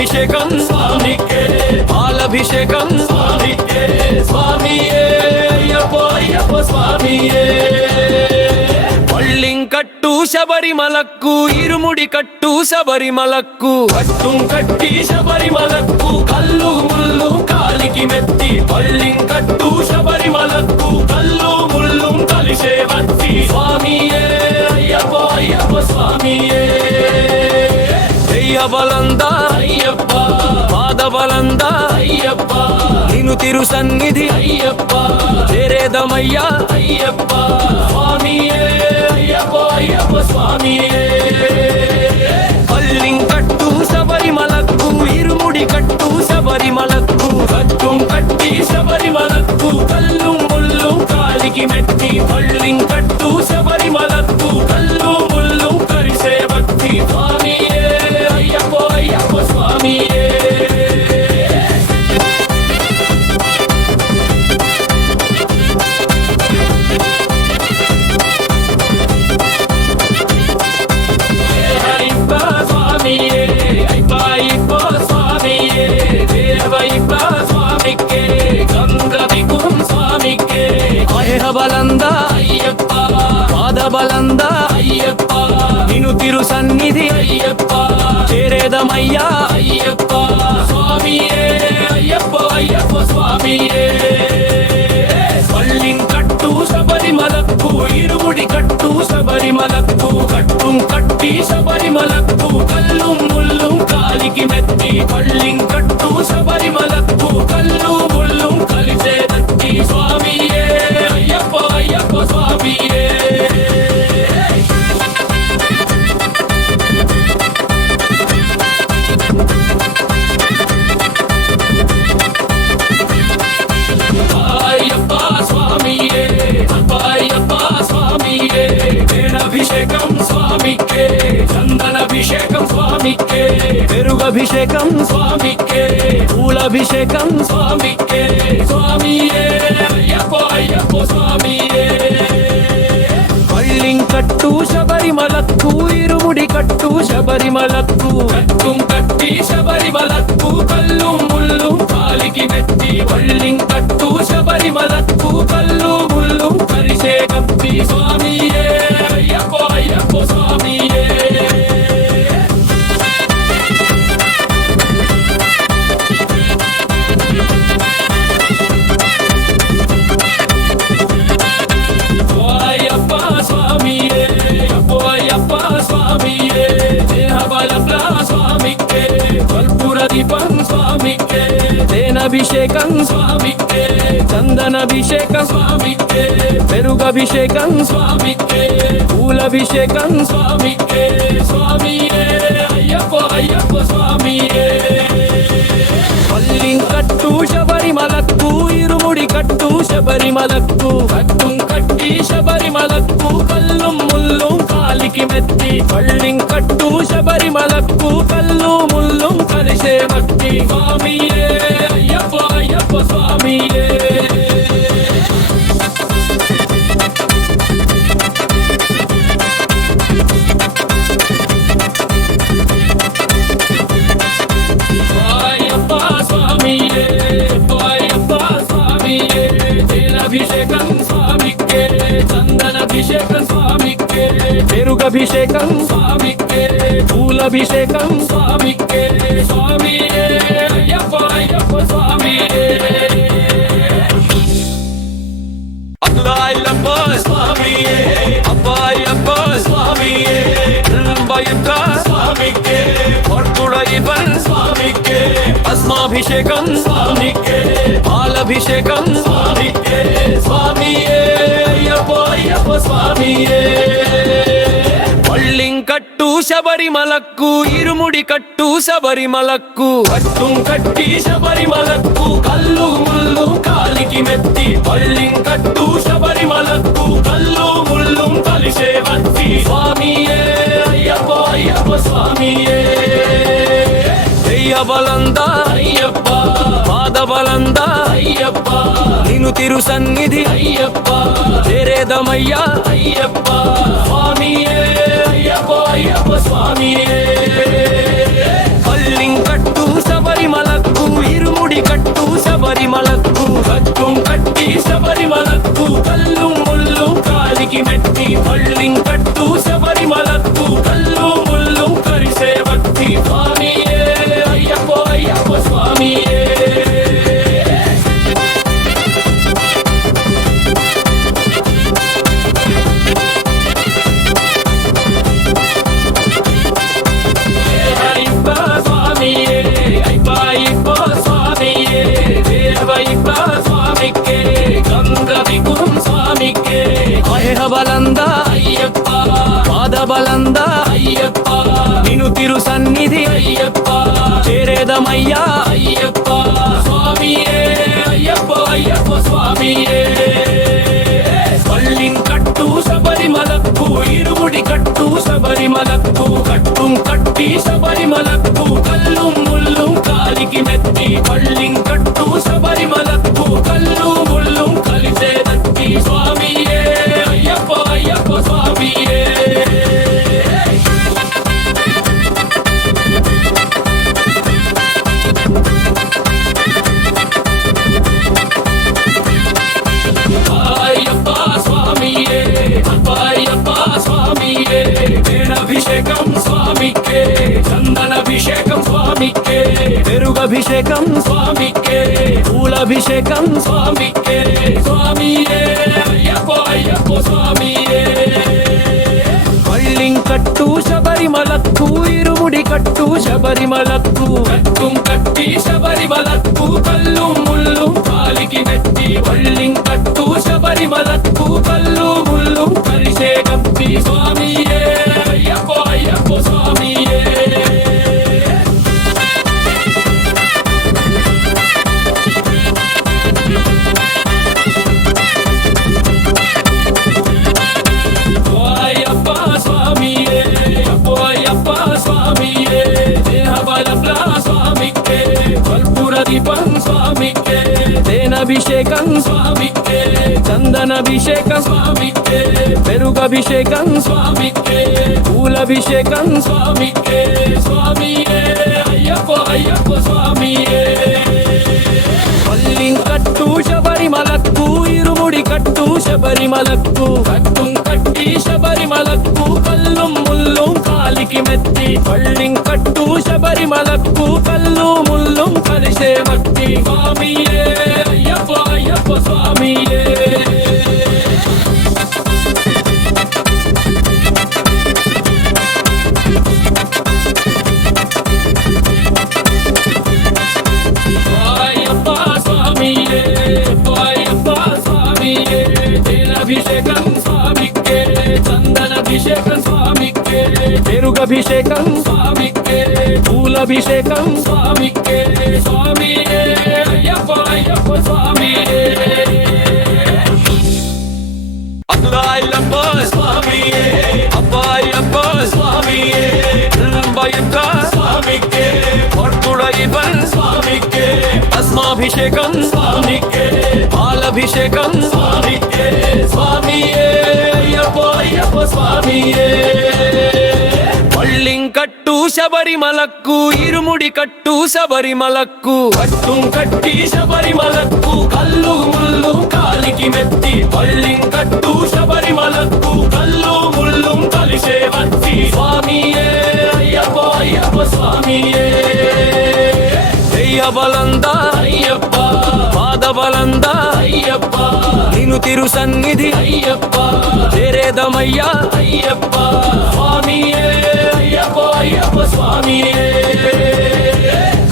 పాలాభిషేకం స్వామికే, పాలాభిషేకం స్వామికే, స్వామియే అయ్యప్ప అయ్యప్ప స్వామియే. పళ్ళింకట్టు శబరిమలక్కు, ఇరుముడి కట్టు శబరిమలక్కు, కట్టుం కట్టి శబరిమలక్కు, కల్లు ముల్లు కాలికి మెత్తి. పళ్ళింకట్టు శబరిమలక్కు, కల్లు ముల్లు కలిసే వత్తి. స్వామియే అయ్యప్ప అయ్యప్ప స్వామియే. బలంద అయ్యప్ప, పాదబలంద అయ్యప్ప, నిను తిరు సన్నిధి అయ్యప్ప, చేరేదమయ్యా అయ్యప్ప. స్వామియే అయ్యప్ప అయ్యప్ప స్వామియే. పళ్ళింకట్టు శబరిమలక్కు, ఇరుముడి కట్టు శబరిమలక్కు, కట్టుం కట్టి శబరిమలక్కు, కల్లు ముల్లు కాలికి మెత్తి. పళ్ళింకట్టు శబరిమలక్కు, కల్లు ముల్లు కరిసే భక్తి. స్వామియే అయ్యప్ప అయ్యప్ప స్వామియే. అయ్యప్ప స్వామియే, అయ్యప్ప అయ్యప్ప స్వామియే. దేవయ్యప్ప స్వామికే, గంగదిగుం స్వామికే. అహబలంద అయ్యప్ప, పాదబలంద అయ్యప్ప, నిను తిరు సన్నిధి అయ్యప్ప, చేరేదమయ్యా అయ్యప్ప. స్వామియే అయ్యప్ప అయ్యప్ప స్వామియే. పళ్ళింకట్టు శబరిమలక్కు, ఇరుముడి కట్టు శబరిమలక్కు, కట్టుం కట్టి శబరిమలక్కు, కల్లు ముల్లు కాలికి మెత్తి. పళ్ళింకట్టు శబరిమలక్కు, కల్లు ముల్లు కలిసే దత్తి. స్వామియే అయ్యప్ప అయ్యప్ప స్వామియే. అయ్యప్ప స్వామియే, అయ్యప్ప స్వామియే. వేణాభిషేకం స్వామికే, చందనాభిషేకం స్వామికే, పెరుగభిషేకం స్వామికే, పూలాభిషేకం స్వామికే. స్వామియే అయ్యప్ప అయ్యప్ప స్వామియే. పళ్ళింకట్టు శబరిమలక్కు, ఇరుముడి కట్టు శబరిమలక్కు, కట్టుం కట్టి శబరిమలక్కు, కల్లు ముల్లు కాలికి మెత్తి. పళ్ళింకట్టు శబరిమలక్కు, కల్లు ముల్లు కలిసే కత్తి. స్వామియే అయ్యప్ప అయ్యప్ప స్వామియే. అయ్యప్ప స్వామియే, అయ్యప్ప స్వామియే. దేహబలంద స్వామికే, కర్పూర దీపం స్వామికే, తేనాభిషేకం స్వామికే, చందనాభిషేకం స్వామికే, పెరుగభిషేకం స్వామికే, పూలాభిషేకం స్వామికే. స్వామియే అయ్యప్ప అయ్యప్ప స్వామియే. పళ్ళింకట్టు శబరిమలక్కు, ఇరుముడి కట్టు శబరిమలక్కు, కట్టుం కట్టి శబరిమలక్కు, కల్లు ముల్లు కాలికి మెత్తి. పళ్ళింకట్టు శబరిమలక్కు, కల్లు ముల్లు కలిసే భక్తి. స్వామియే అయ్యప్ప అయ్యప్ప స్వామియే. అయ్యప్ప స్వామియే, అయ్యప్ప స్వామియే. తేనాభిషేకం స్వామికే, చందనాభిషేకం స్వామికే, పెరుగభిషేకం స్వామికే, పూలాభిషేకం స్వామికే. స్వామియే అయ్యప్ప అయ్యప్ప స్వామియే. అయ్యప్ప స్వామియే, అయ్యప్ప స్వామియే. అయ్యప్ప స్వామికే, పట్టుడయ్యప్పన్ స్వామికే, భస్మాభిషేకం స్వామికే, పాలాభిషేకం స్వామికే. స్వామియే అయ్యప్ప అయ్యప్ప స్వామియే. పళ్ళింకట్టు శబరిమలక్కు, ఇరుముడి కట్టు శబరిమలక్కు, కట్టుం కట్టి శబరిమలక్కు, కల్లు ముల్లు కాలికి మెత్తి. పళ్ళింకట్టు శబరిమలక్కు, కల్లు ముల్లు కలిసే వత్తి. స్వామియే అయ్యప్ప అయ్యప్ప స్వామియే. బలంద అయ్యప్ప, పాదబలంద అయ్యప్ప, నిను తిరు సన్నిధి అయ్యప్ప, చేరేదమయ్యా అయ్యప్ప. స్వామియే అయ్యప్ప అయ్యప్ప స్వామియే. పళ్ళింకట్టు శబరిమలక్కు కట్టుం కట్టి శబరిమలక్కు కల్లు ముల్లు కాలికి మెట్టి పళ్ళింకట్టు శబరిమలక్కు కల్లు ముల్లు కరిసే భక్తి స్వామియే అయ్యప్ప అయ్యప్ప స్వామియే బలంద అయ్యప్ప పాద బలంద అయ్యప్ప నిను తిరు సన్నిధి అయ్యప్ప చేరేదమయ్యా అయ్యప్ప స్వామియే అయ్యప్ప అయ్యప్ప స్వామియే పళ్ళింకట్టు శబరిమలక్కు ఇరుముడి కట్టు శబరిమలక్కు కట్టుం కట్టి శబరిమలక్కు కల్లు ముల్లు కాలికి మెత్తి పళ్ళింకట్టు శబరిమలక్కు కల్లు ముల్లు కలిసే దత్తి స్వామియే అయ్యప్ప అయ్యప్ప స్వామియే అయ్యప్ప స్వామియే అయ్యప్ప స్వామియే వేణాభిషేకం స్వామికే చందనాభిషేకం స్వామికే పెరుగభిషేకం స్వామికే పూలభిషేకం స్వామికే స్వామియే అయ్యప్ప అయ్యప్ప స్వామియే పళ్ళింకట్టు శబరిమలక్కు ఇరుముడి కట్టు శబరిమలక్కు కట్టుం కట్టి శబరిమలక్కు కల్లు ముల్లు కాలికి మెట్టి పళ్ళింకట్టు శబరిమలక్కు కల్లు ముల్లు కలిసే కప్పి స్వామియే అయ్యప్ప అయ్యప్ప స్వామియే స్వామికే తేనాభిషేకం స్వామికే చందనాభిషేకం స్వామికే పెరుగభిషేకం స్వామికే పూలభిషేకం స్వామికే స్వామియే అయ్యప్ప అయ్యప్ప స్వామియే పళ్ళింకట్టు శబరిమలక్కు ఇరుముడి కట్టు శబరిమలక్కు కట్టుం కట్టి శబరిమలక్కు కల్లు ముల్లు కాలికి మెత్తి పళ్ళింకట్టు శబరిమలక్కు కల్లు ముల్లు కలిసే భక్తి స్వామియే అయ్యప్ప అయ్యప్ప స్వామియే అభిషేకం స్వామికే చందనాభిషేకం స్వామికే పెరుగభిషేకం స్వామికే పూలభిషేకం స్వామికే స్వామియే అయ్యప్ప అయ్యప్ప స్వామియే అయ్యప్ప స్వామియే అప్ప అయ్యప్ప స్వామియే లంబయ్యప్ప స్వామికే పొర్తుడయ్యప్పన్ స్వామికే భస్మాభిషేకం స్వామికే పాలభిషేకం స్వామికే స్వామియే అయ్యప్ప అయ్యప్ప స్వామియే పళ్ళింకట్టు శబరిమలక్కు ఇరుముడి కట్టు శబరిమలక్కు కట్టుం కట్టి శబరిమలక్కు కల్లు ముల్లు కాలికి మెత్తి పళ్ళింకట్టు శబరిమలక్కు కల్లు ముల్లు కలిసే భక్తి స్వామియే అయ్యప్ప అయ్యప్ప స్వామియే బలంద అయ్యప్ప పాద బలంద అయ్యప్ప నిను తిరు సన్నిధి అయ్యప్ప చేరేదమయ్యా అయ్యప్ప స్వామియే అయ్యప్ప అయ్యప్ప స్వామియే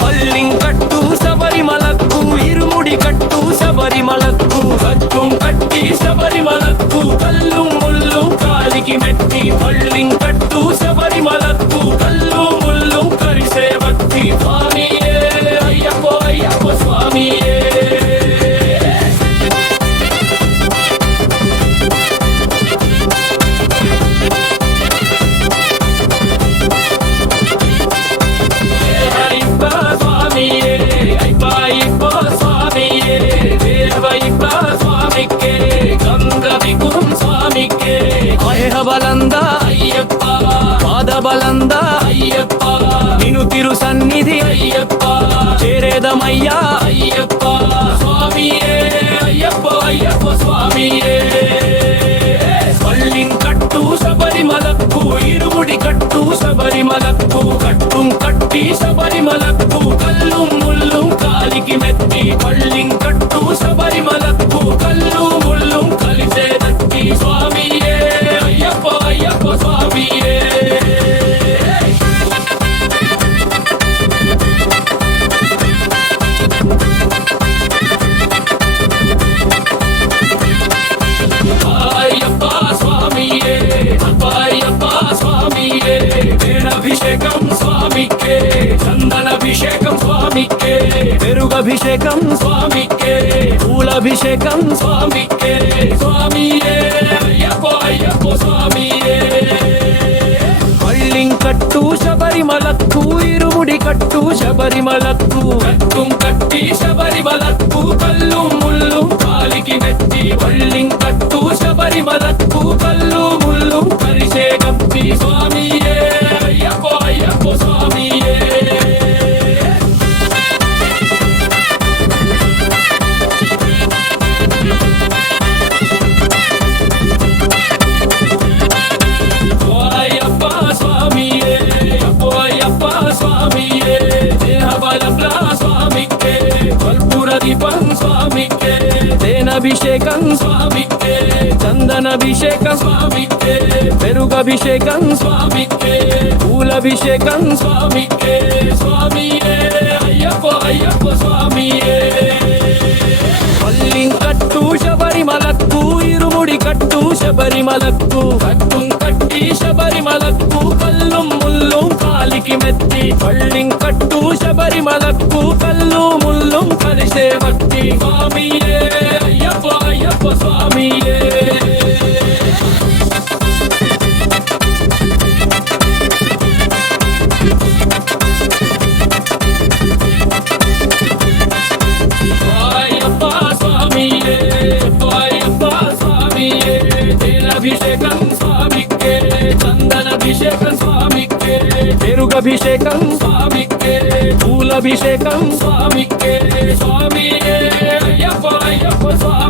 పళ్ళింకట్టు శబరిమలక్కు ఇరుముడి కట్టు శబరిమలక్కు కట్టుం కట్టి శబరిమలక్కు కల్లు ముల్లు కాలికి మెట్టి పళ్ళింకట్టు శబరిమలక్కు కల్లు ముల్లు కరిసే భక్తి స్వామియే అయ్యప్ప అయ్యప్ప స్వామియే బలంద అయ్యప్ప పాద బలంద అయ్యప్ప అయ్యప్ప నిను తిరు సన్నిధి అయ్యప్ప చేరేదమయ్యా అయ్యప్ప స్వామియే అయ్యప్ప అయ్యప్ప స్వామియే పళ్ళింకట్టు శబరిమలక్కు ఇరుముడి కట్టు శబరిమలక్కు కట్టుం కట్టి శబరిమలక్కు కల్లు ముల్లు కాలికి మెత్తి పళ్ళింకట్టు శబరిమలక్కు కల్లు ముల్లు కలిసే దత్తి స్వామియే అయ్యప్ప అయ్యప్ప స్వామియే అభిషేకం స్వామికే చందనాభిషేకం స్వామికే పెరుగభిషేకం స్వామికే పూలభిషేకం స్వామికే స్వామియే అయ్యప్ప అయ్యప్ప స్వామియే పళ్ళింకట్టు శబరిమలక్కు ఇరుముడి కట్టు శబరిమలక్కు కట్టుం కట్టి శబరిమలక్కు కల్లు ముల్లు కాలికి మెత్తి పళ్ళింకట్టు శబరిమలక్కు కల్లు ముల్లు కలిసే కప్పి స్వామియే అయ్యప్ప అయ్యప్ప స్వామియే అయ్యప్ప స్వామియే అప్పో అయ్యప్ప స్వామియే దేహబలప్లా స్వామికే కర్పూర దీపం స్వామికే తేనభిషేకం స్వామికే చందనాభిషేకం స్వామికే పెరుగభిషేకం స్వామికే పూలభిషేకం స్వామికే స్వామియే అయ్యప్ప అయ్యప్ప స్వామియే పళ్ళింకట్టు శబరిమలక్కు ఇరుముడి కట్టు శబరిమలక్కు కట్టుం కట్టి శబరిమలక్కు కల్లు ముల్లు కాలికి మెత్తి పళ్ళింకట్టు శబరిమలక్కు కల్లు ముల్లు కలిసే భక్తి స్వామియే అయ్యప్ప అయ్యప్ప స్వామియే అభిషేకం స్వామికే చందనాభిషేకం స్వామికే పెరుగభిషేకం స్వామికే పూలభిషేకం స్వామికే స్వామియే అయ్యప్ప అయ్యప్ప స్వామి